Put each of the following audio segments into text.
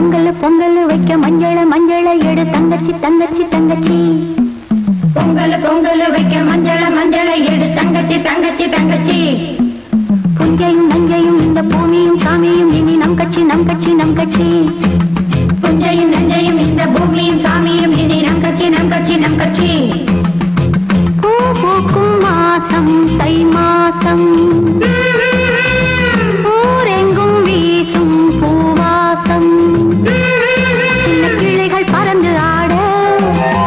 பொங்கல் பொங்கல் வைக்க மஞ்சள மஞ்சள எடு தங்கச்சி தங்கச்சி தங்கச்சி. பொங்கல் பொங்கல் வைக்க மஞ்சள மஞ்சள எடு தங்கச்சி தங்கச்சி தங்கச்சி. புஞ்சையும் நஞ்சையும் இந்த பூமியும் சாமியும் இனி நம் கட்சி நம் கட்சி நம் கட்சி. புஞ்சையும் நஞ்சையும் இந்த பூமியும் சாமியும் இனி நம் கட்சி நம் கட்சி நம் கட்சி. பூ பூக்கும் மாசம் தை மாசம் ஊரெங்கும் வீசும் பூவாசம். சின்ன கிளைகள் பறந்து ஆட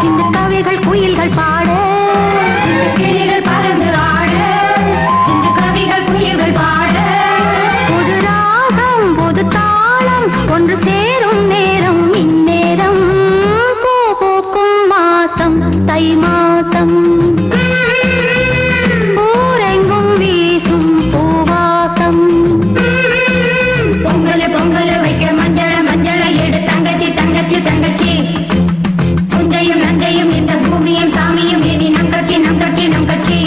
சின்ன கவிகள் குயில்கள் பாட. கிளிகள் பறந்து ஆட சின்ன கவிகள் குயில்கள் பாட. புது ராகம் புது தாளம் ஒன்று சேரும் நேரம் இந்நேரம். பூ பூக்கும் மாசம் தை மாசம் ஊரெங்கும் வீசும் பூவாசம். பொங்கல் பொங்கல் வைக்க மஞ்சள மஞ்சள எடு தங்கச்சி தங்கச்சி தங்கச்சி. புஞ்சையும் நஞ்சையும் இந்த பூமியும் சாமியும் இனி நம் கட்சி நம் கட்சி நம் கட்சி.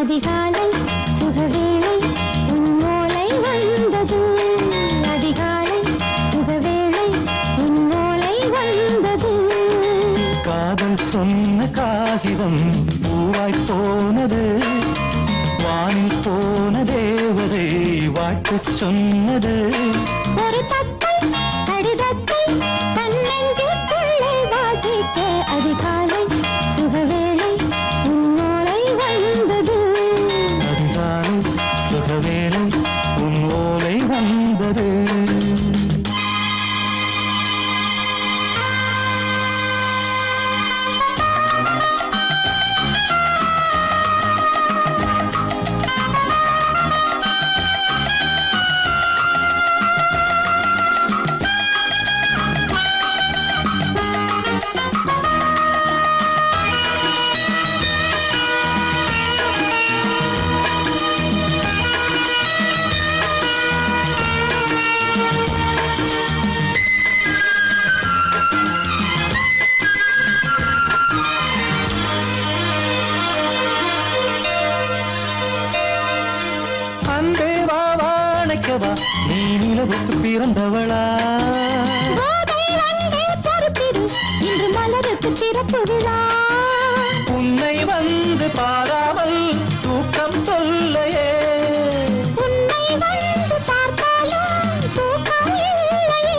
அதிகாலை சொன்னது ஒரு தத்தை கடிதத்தை தன்னெஞ்சுக்குள்ளே வாசிக்க அதிகாலை சுகவேளை உன்னோலை வந்தது. அதிகாலை சுகவேளை உன் ஓலை வந்தது. நீ நிலவுக்கு பிறந்தவளா? இன்று மலருக்கு திறப்பு விழா. உன்னை வந்து பாராமல் தூக்கம் சொல்லையே. உன்னை வந்து பார்த்தாலும் தூக்கம் இல்லையே.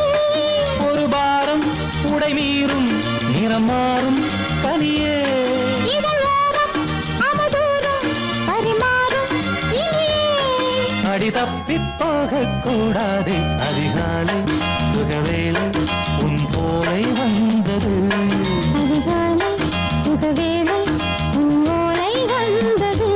ஒரு பாரம் உடை மீறும் நிறம் மாறும் பனியே. இதழோரம் அமதூரம் பரிமாறும் இனியே. அடி தப்பி போகக்கூடாது. அதிகாலை சுகவேளை உன் போலை வந்தது. அதிகாலை சுகவேளை உன் ஓலை வந்தது.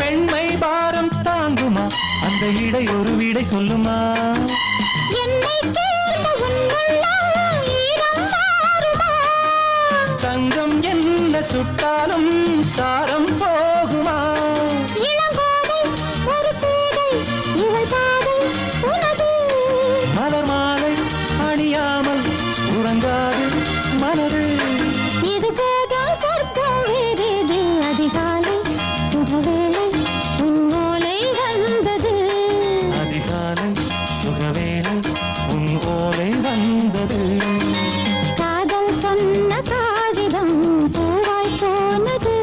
பெண்மை பாரம் தாங்குமா? அந்த இடை ஒரு விடை சொல்லுமா? என்னை தேர்ந்த உன்னுள்ளம் ஈரம் மாறுமா? சங்கம் என்ன சுட்டாலும் சாரம் போகுமா? இளங்கோதை ஒரு பேதை இவள் பாதை உனது. மலர் மாலை அணியாமல் உறங்காது மனது. இது போதும் சொர்க்கம் வேறேது. அதிகாலை சுகவேளை உன் ஓலை வந்தது. அதிகாலை சுகவேளை உன் ஓலை வந்தது. காதல் சொன்ன காகிதம் பூவாய் போனது.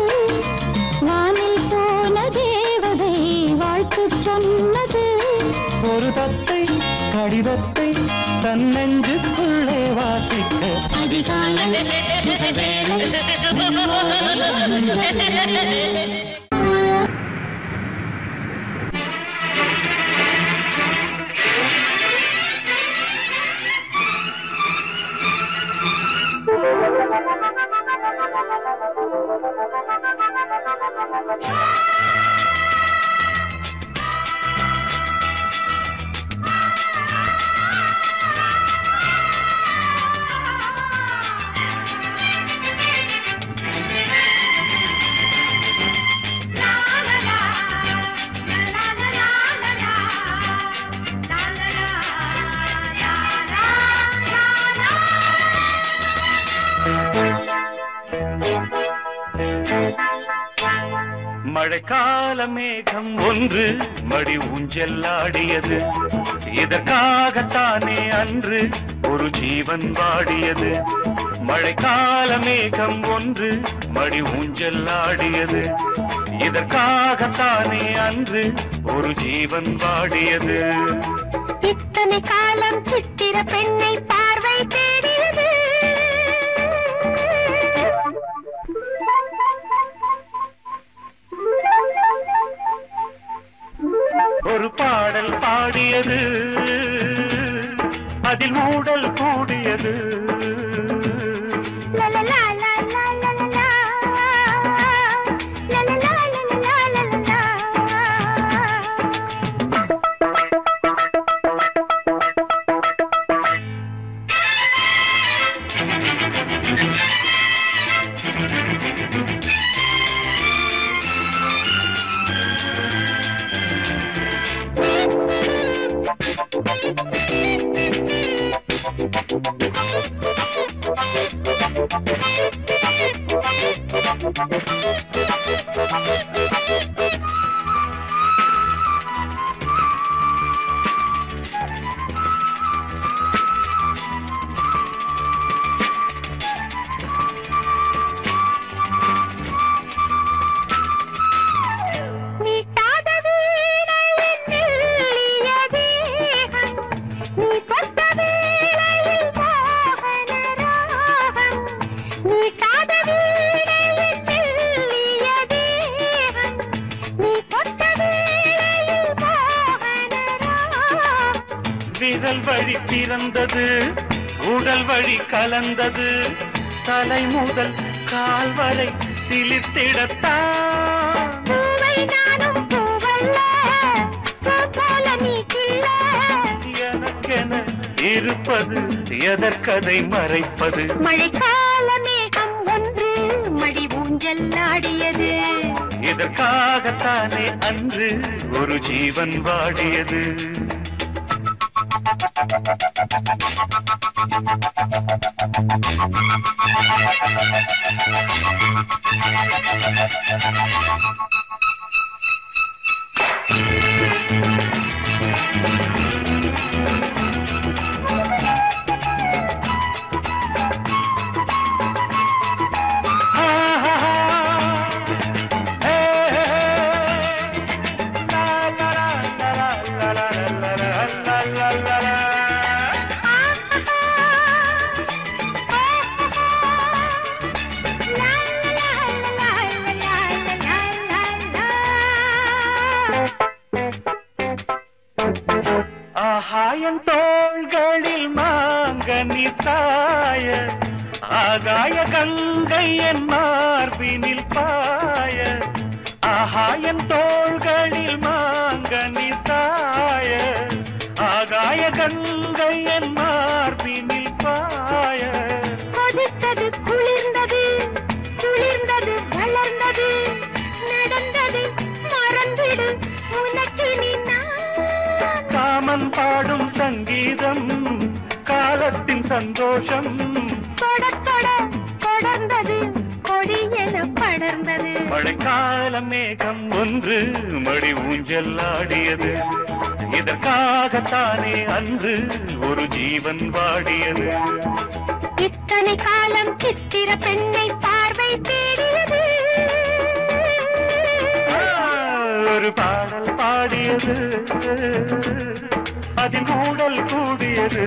வானில் போன தேவதை வாழ்த்து சொன்னது. ஒரு தத்தை கடிதத்தை தன்னெஞ்சுக்குள்ளே வாசிக்க அதிகாலை சுகவேளை உன் ஓலை வந்தது. மழைக்கால மேகம் ஒன்று மடி ஊஞ்செல்லாடியது. இதற்காகத்தானே அன்று ஒரு ஜீவன் வாடியது. மழைக்கால மேகம் ஒன்று மடி ஊஞ்செல்லாடியது. இதற்காகத்தானே அன்று ஒரு ஜீவன் வாடியது. இத்தனை காலம் சித்திர பெண்ணை பார்வை தேடியது. ஒரு பாடல் பாடியது, அதில் ஊடல் கூடியது. விரல் வழி பிறந்தது உடல் வழி கலந்தது தலை முதல் கால் வரை சிலிர்த்திடத்தான் பூவை நானும் பூவல்ல பூ போல நீ கிள்ள எனக்கென இருப்பது எதற்கதை மறைப்பது மழைக்கால மேகம் ஒன்று மடி ஊஞ்சல் ஆடியது இதற்காகத்தானே அன்று ஒரு ஜீவன் வாடியது ஆகாயன் தோள்களில் மாங்கனி சாய ஆகாய கங்கை என் மார்பினில் பாய ஆகாயன் தோள்களில் மாங்கனி சாய ஆகாய கங்கை என் மார்பினில் பாய கொதித்தது குளிர்ந்தது குளிர்ந்தது வளர்ந்தது நடந்தது மறந்திடு உனக்கு நீ காமன் பாடும் சங்கீதம் காலத்தின் சந்தோஷம் தொட தொட தொடர்ந்தது கொடி என படர்ந்தது மழைக்கால மேகம் ஒன்று மடி ஊஞ்சல் ஆடியது இதற்காகத்தானே அன்று ஒரு ஜீவன் வாடியது இத்தனை காலம் சித்திர பெண்ணை பார்வை தேடியது ஒரு பாடல் பாடியது அதில் கூடல் கூடியது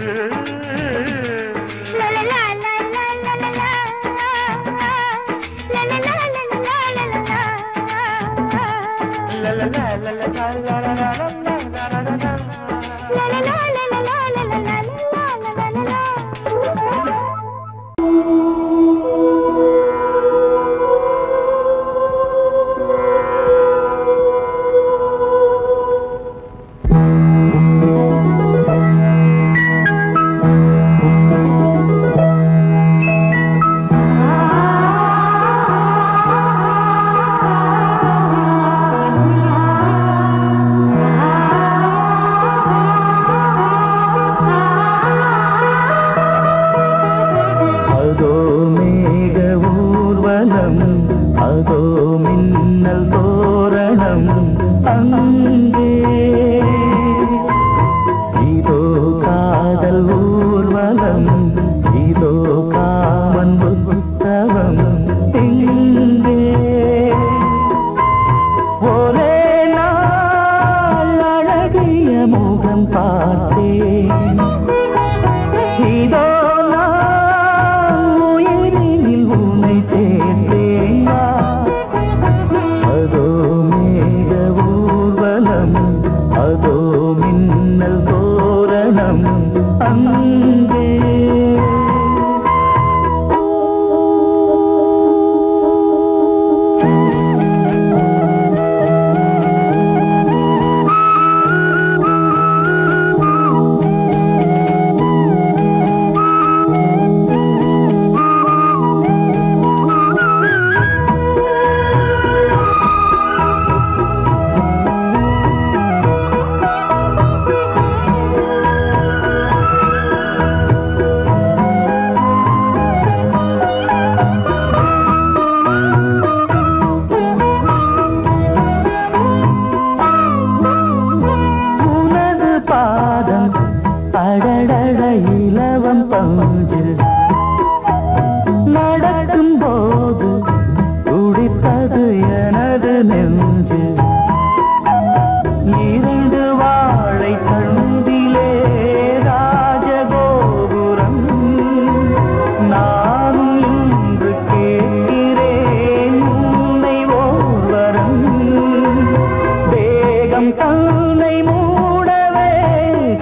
தன்னை மூடவே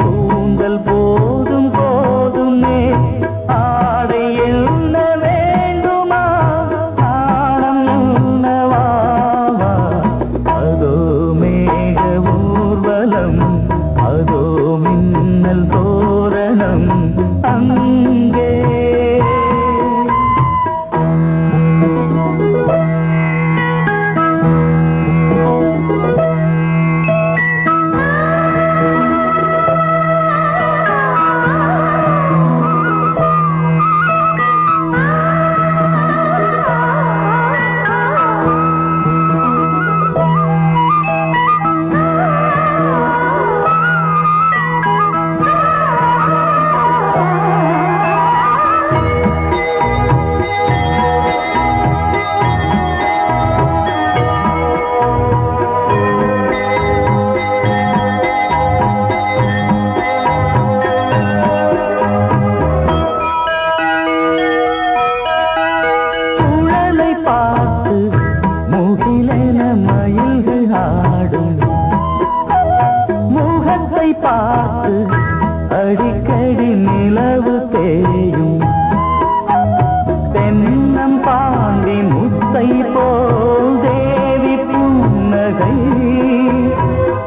கூந்தல் போ முகத்தை பார்த்து அடிக்கடி நிலவு தேயும் தென்னம் பாண்டி முத்தை போல் தேவி புன்னகை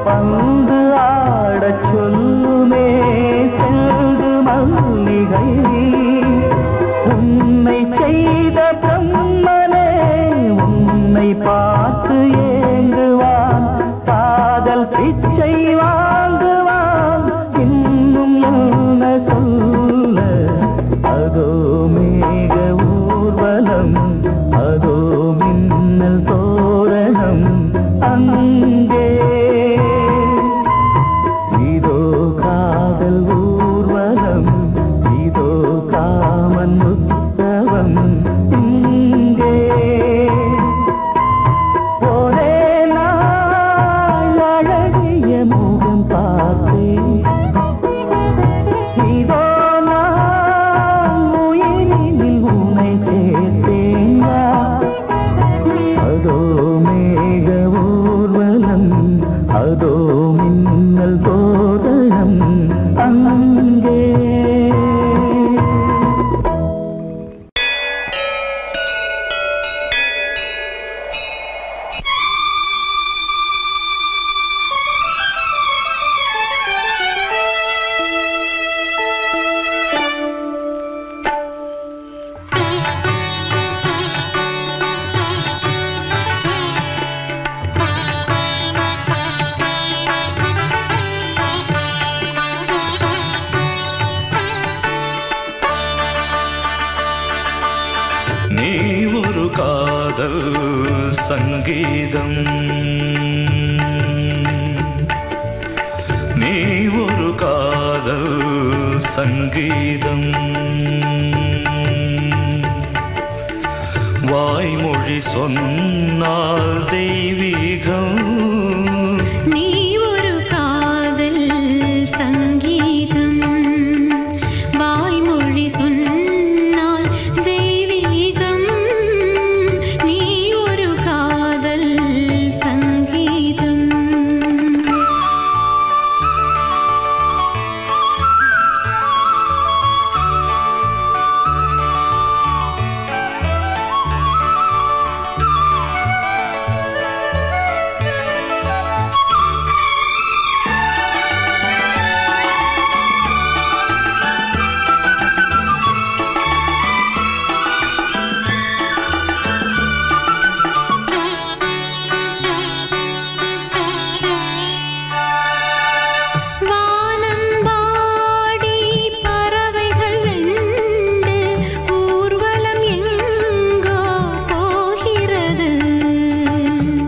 பந்து ஆடச் சொல்லுமே செல்து மல்லிகை உன்னை செய்த பிரம்மனே உன்னை பார்த்து ஏங்குவான் காதல் பிச்சை வாங்குவான் இன்னும் என்ன சொல்ல அதோ மேக ஊர்வலம் அதோ மின்னல் தோரணம் அங்கே இதோ காதல் ஊர்வலம் இதோ காமன் உற்சவம் இங்கே ஒரே நாள் அழகிய முகம் பார்த்தேன் இதோ நான் உயிரினில் உன்னை சேர்த்தேன் அதோ மேக ஊர்வலம் அதோ மின்னல் தோரணம் அங்கே நீ ஒரு காதல் சங்கீதம் நீ ஒரு காதல் சங்கீதம் வாய்மொழி சொன்னால் தெய்வீகம் நீ ஒரு காதல் சங்கீதம் வாய்மொழி சொன்னால் தெய்வீகம் நீ ஒரு காதல் சங்கீதம்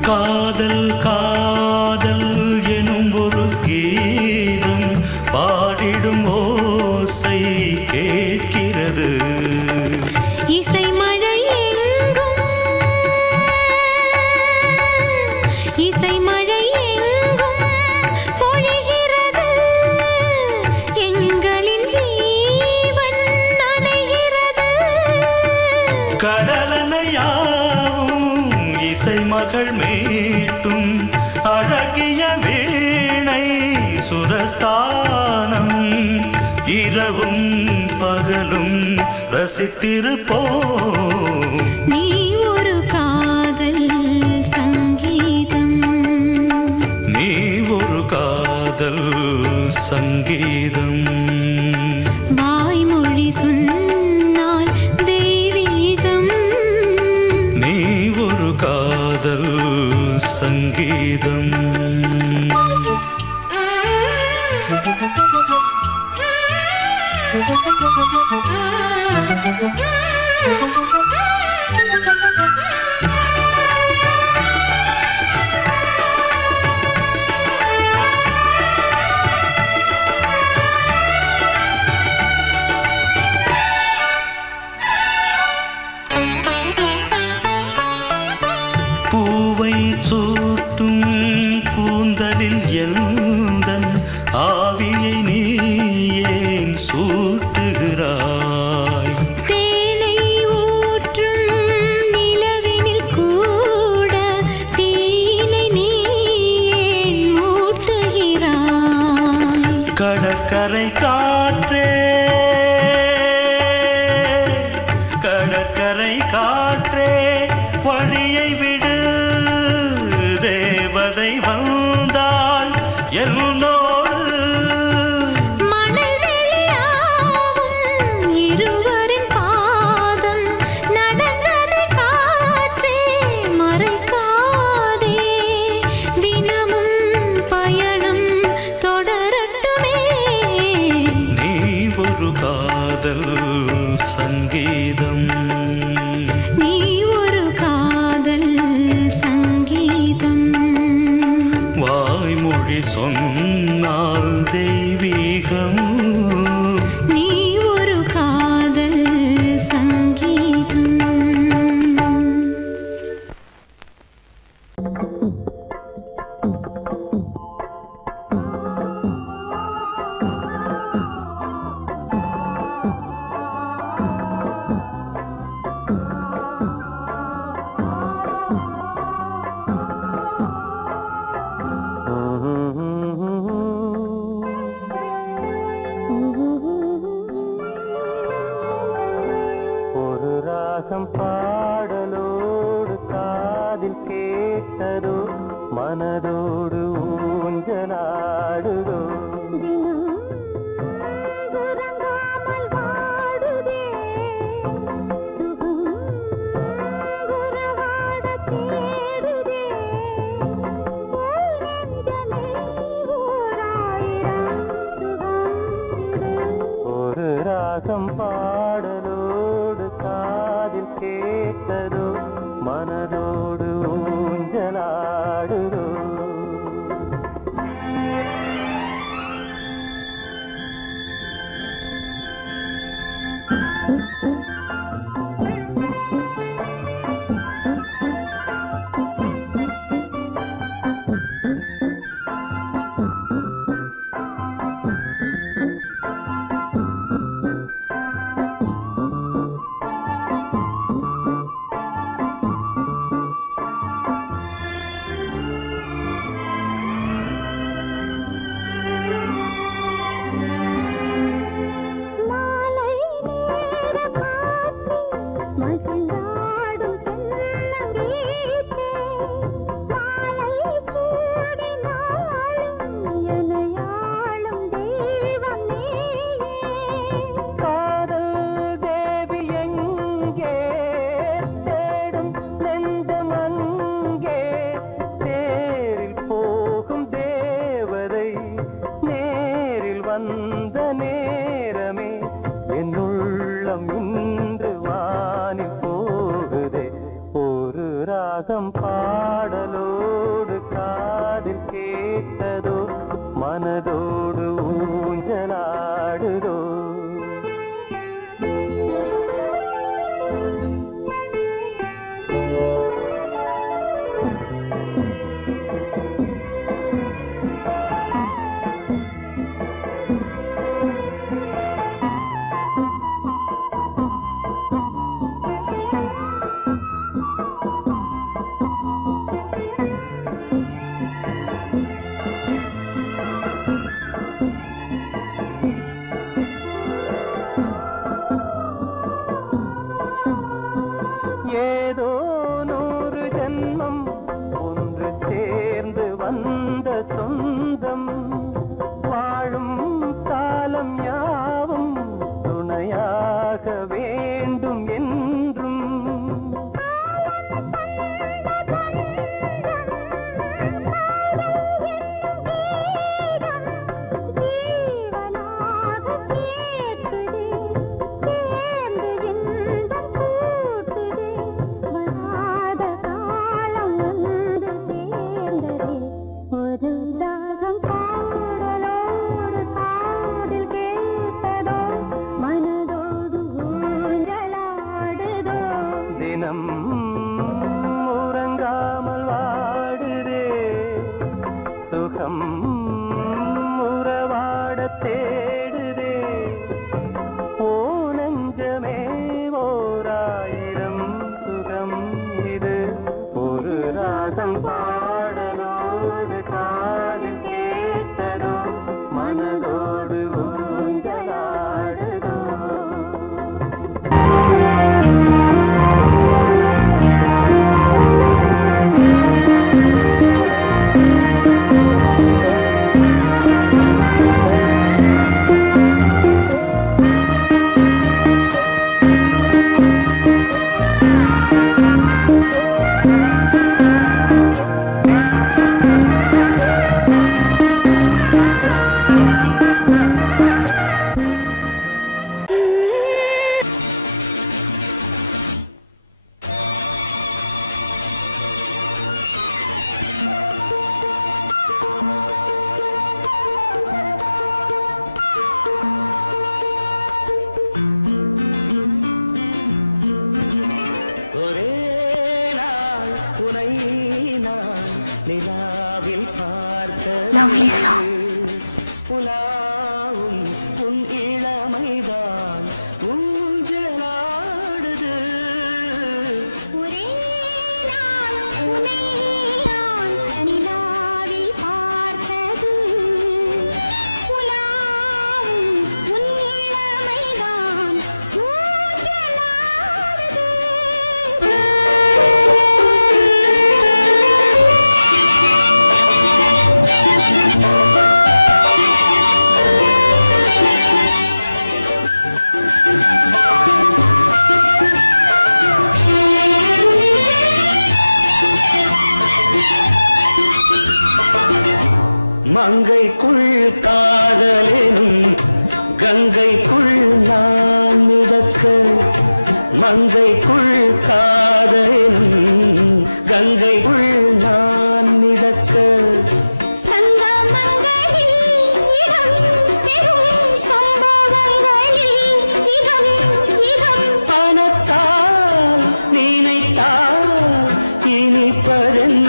காதல் காதல் எனும் ஒரு கீதம் பாடிடும் ஓசை கேட்கிறது இசை மழை எங்கும் இசை மழை எங்கும் பொழிகிறது எங்களின் ஜீவன் நனைகிறது கடலனையாவும் இசை மகள் மீட்டும் அழகிய வீணை சுரஸ்தானம் இரவும் பகலும் ரசித்திருப்போம் நீ ஒரு காதல் சங்கீதம் நீ ஒரு காதல் சங்கீதம் வாய்மொழி சொன்னால் தெய்வீகம் நீ ஒரு காதல் சங்கீதம் பூவை சூட்டும் கூந்தலில் எந்தன் ஆவியை நீ ஏன் சூட்டுகிறாய் தேன் கடற்கரை காற்றே கடற்கரை காற்றே வழியை விடு தேவதை வந்தால் என்னோடு மணல் வெளியாகும் இருவரின் பாதம் நடந்ததை காற்றே மறைக்காதே தினமும் பயணம் தொடரட்டுமே நீ ஒரு காதல் சங்கீதம் நீ ஒரு காதல் சங்கீதம் வாய்மொழி சொன்னால் தெய்வீகம் நீ ஒரு காதல் சங்கீதம் ஒரு ராகம் பாடலோடு காதில் கேட்டதோ மனதோடு ஊஞ்சலாடுதோ ஒரு ராகம் பாடலோடு காதில் கேட்டதோ மனதோடு ஊஞ்சலாடுதோ வந்த நேரமே என் உள்ளம் இன்று வானில் போகுதே ஒரு ராகம் பாடலோடு காதில் கேட்டதோ மனதோடு ஊஞ்சலாடுதோ ஏதோ 100 ஜென்மம் ஒன்று சேர்ந்து வந்த சொந்தம் வாழும் காலம் யாவும் துணையாக வேண்டும் என்றும் தினம் உறங்காமல் வாடுதே சுகம் உறவாட தேடுதே ஓ நெஞ்சமே ஓராயிரம் சுகம் இது ஒரு ராகம் பாடலோடு காதில் கேட்டதோ மனதோடு மங்கைக்குள் காதலும் கங்கைக்குள் நான் மிதக்க மங்கைக்குள் காதலும் கங்கைக்குள் நான் மிதக்க பணத்தால் நினைத்தால் இனிப்பதென்ன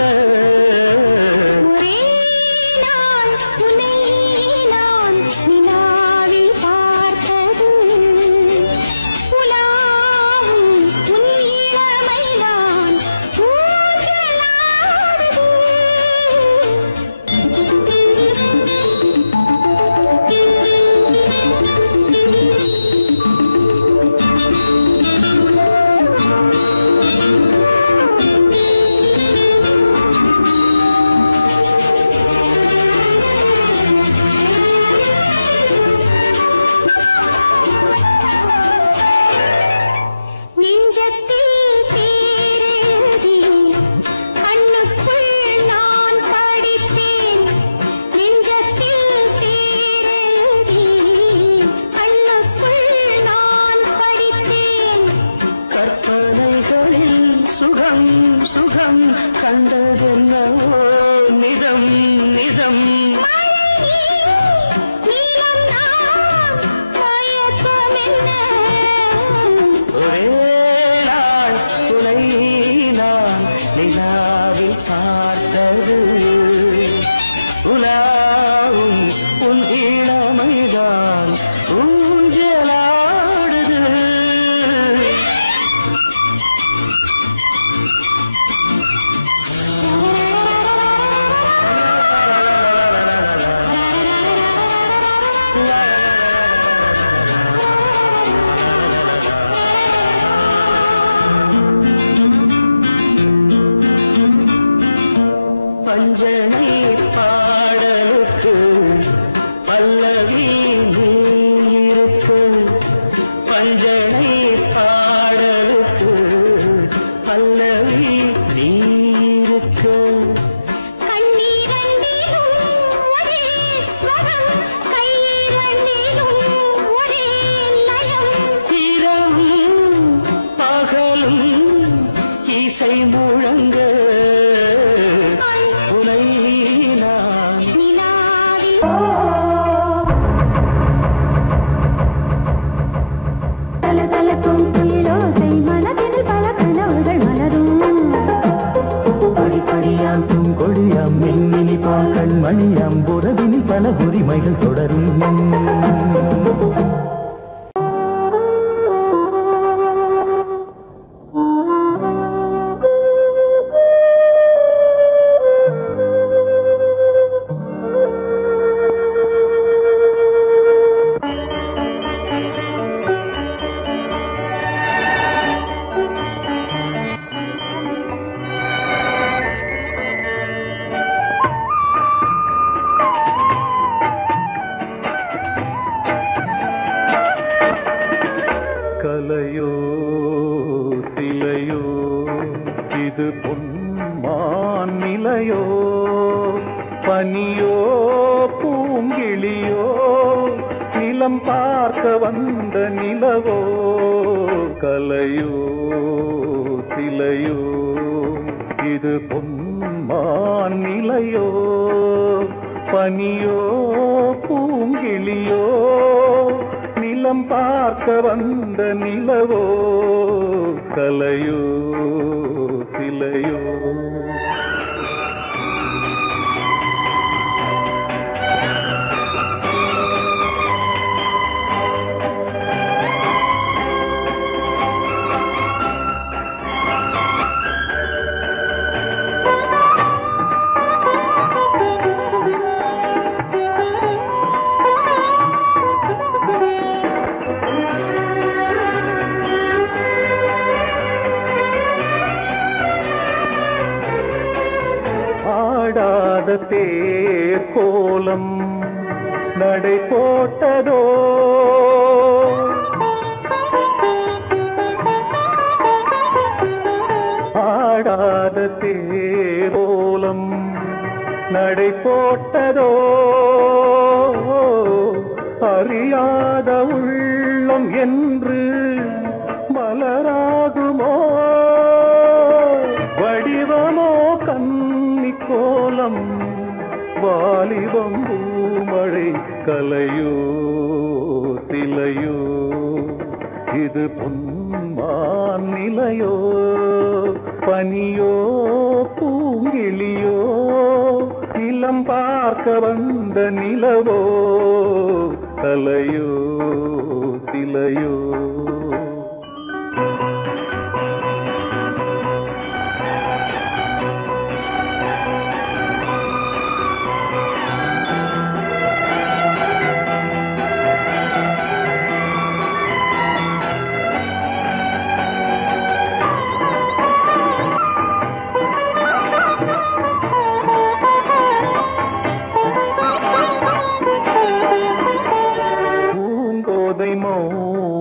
சுகம் கண்டதென்னவோ நிதம் நிதம் ஒரே நாள் துணை நான் நிலாவை பார்த்தது உலாவும் உன் இளமைதான் ஊஞ்சலாடுது பஞ்சனை பாடலுக்கு பல்லவி நீருக்கு பஞ்சனை பாடலுக்கு பல்லவி நீருக்கு இரவும் பகலும் இசை முழங்க கொடியாம் மின்மினி பால் கண்மணியாம் உறவினில் பல உரிமைகள் தொடரும் கலையோ சிலையோ இது பொன்மான் நிலையோ பனியோ பூங்கிளியோ நிலம் பார்க்க வந்த நிலவோ கலையோ சிலையோ இது பொன்மான் நிலையோ பனியோ பூங்கிளியோ நிலம் பார்க்க வந்த நிலவோ கலையோ சிலையோ தேர் கோலம் நடை போட்டதோ ஆடாத தேர் கோலம் நடை போட்டதோ அறியாத உள்ளம் என்று மலராகுமோ வடிவமோ கன்னி கோலம் வாலிபம் பூமழை கலையோ திலையோ இது பொன்மான் நிலையோ பனியோ பூங்கிளியோ நிலம் பார்க்க வந்த நிலவோ கலையோ திலையோ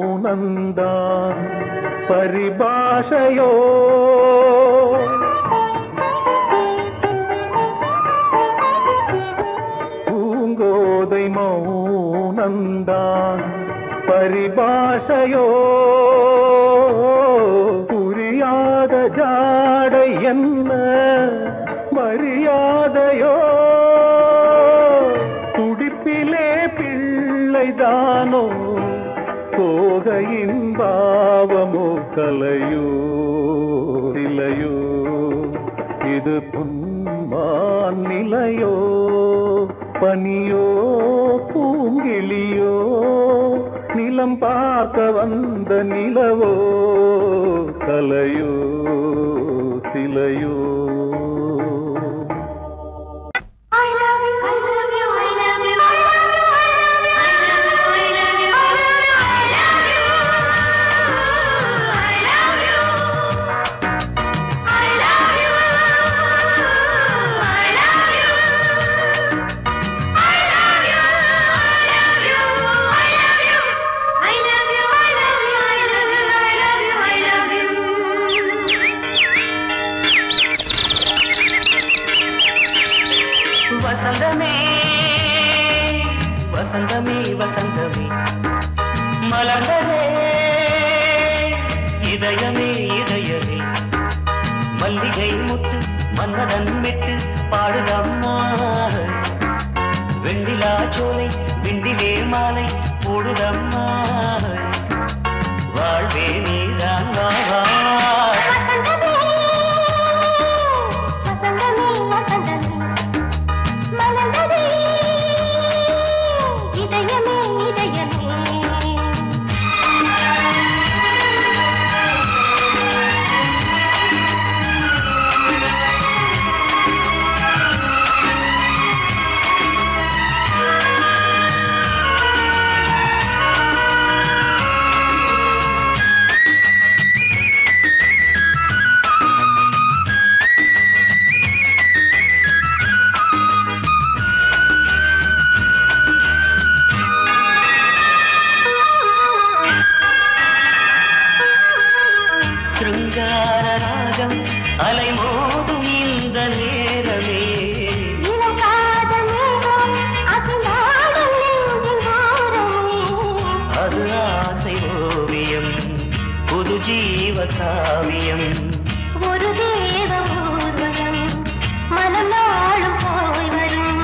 மௌனந்தான் பரிபாஷையோ பூங்கோதை மௌனந்தான் பரிபாஷையோ புரியாத ஜாடை என்ன மரியாதையோ துடிப்பிலே பிள்ளைதானோ கோகையின் பாவமோ கலையோ இலையோ இது பொன்மான் நிலையோ பனியோ பூங்கிளியோ நிலம் பார்க்க வந்த நிலவோ கலையோ சிலையோ வசந்தமே வசந்தமே மலர்ந்ததே இதயமே இதயமே மல்லிகை முத்து மன்னதன் மெட்டு பாடுதம்மா வெண்ணிலா சோலை விண்டிலே மாலை போடுதம்மா வாழ்வே நீதான் வா காவியம் ஒரு தேவ ஊர்வலம் மனம் நாளும் போய் வரும்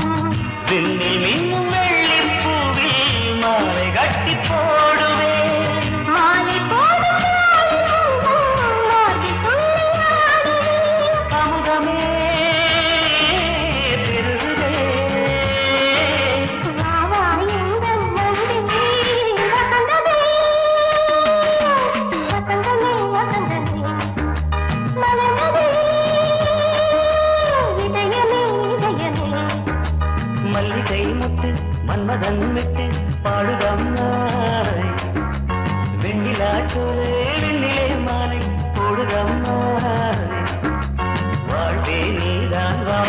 விண்ணில் மின்னும் வெள்ளி பூவில் மாலை கட்டி போடுவேன் மாலை அமுதமே பெருகுதே மல்லிகை முத்து மன்மதன் மெட்டு பாடுதம்மாய் வெண்ணிலா சோலை வெண்ணிலே மாலை போடுதம்மாய் வாழ்வே நீதான் வா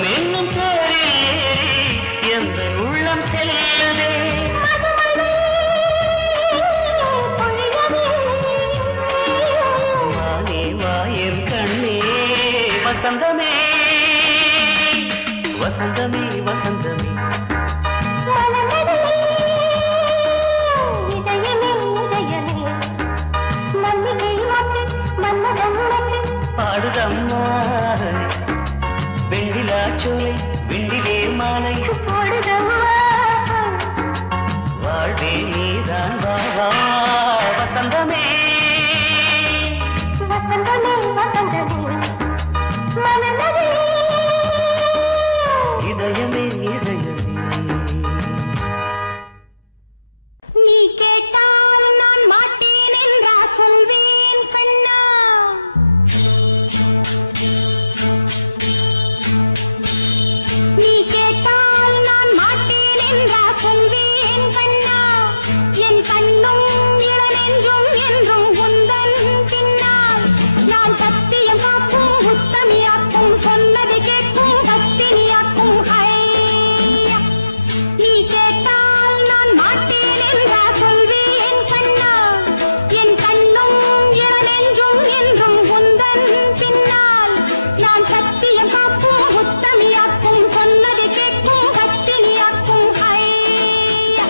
இன்பம் என்னும் பேரில் எந்த உள்ளம் செல்லுதே வானே வாயன் கண்ணே வசந்தமே வசந்தமே வசந்தமே பாடுதம்மா வெண்ணிலா சோலை வெண்ணிலே மாலை போடுதம்மா வாழ்வே நீதான் வாவா வசந்தமே வசந்தமே வசந்தமே மனநதி இதயமே இதயமே நீ கேட்டால் நான் மாட்டேன் என்றா சொல்வேன் கண்ணா நீ கேட்டால் நான் மாட்டேன் என்றா சொல்வேன் கண்ணா என் கண்ணும் இளநெஞ்சும் என்றும் குந்தன் பின்னால் நான் சத்தியம் காக்கும் உத்தமியாக்கும் சொன்னதை கேட்கும் பத்தினியாக்கும் ஹையா நீ கேட்டால் நான் மாட்டேன் என்றா சொல்வேன் கண்ணா என் கண்ணும் இளநெஞ்சும் என்றும் குந்தன் பின்னால் நான் சத்தியம் காக்கும் உத்தமியாக்கும் சொன்னதை கேட்கும் பத்தினியாக்கும் ஹையா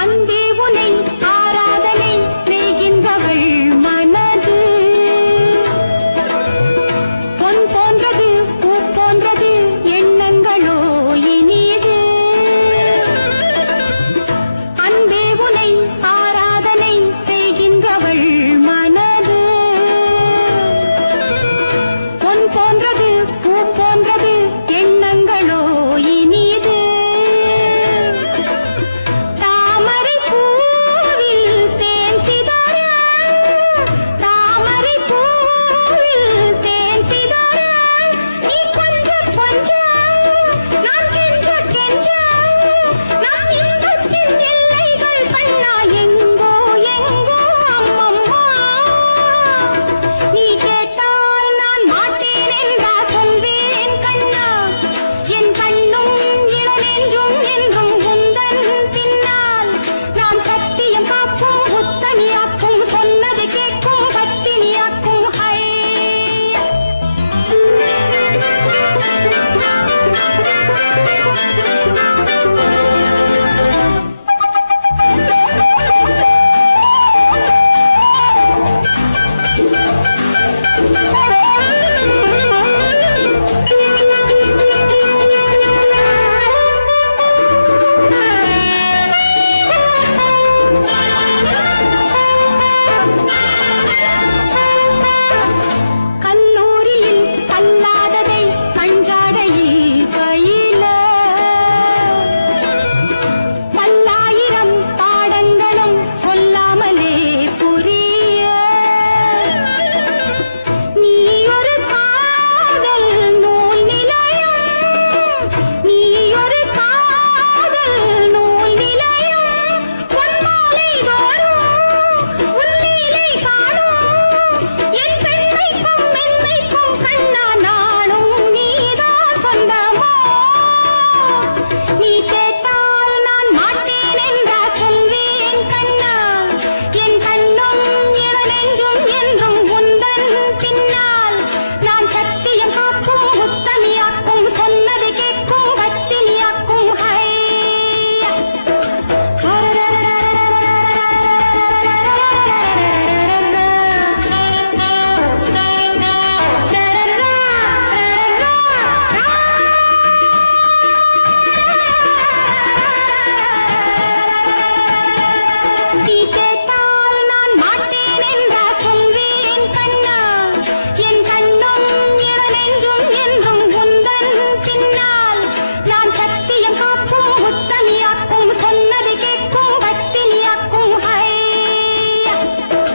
அன்பே உனை ஆராதனை செய்கின்றவள் மனது நான் சக்தி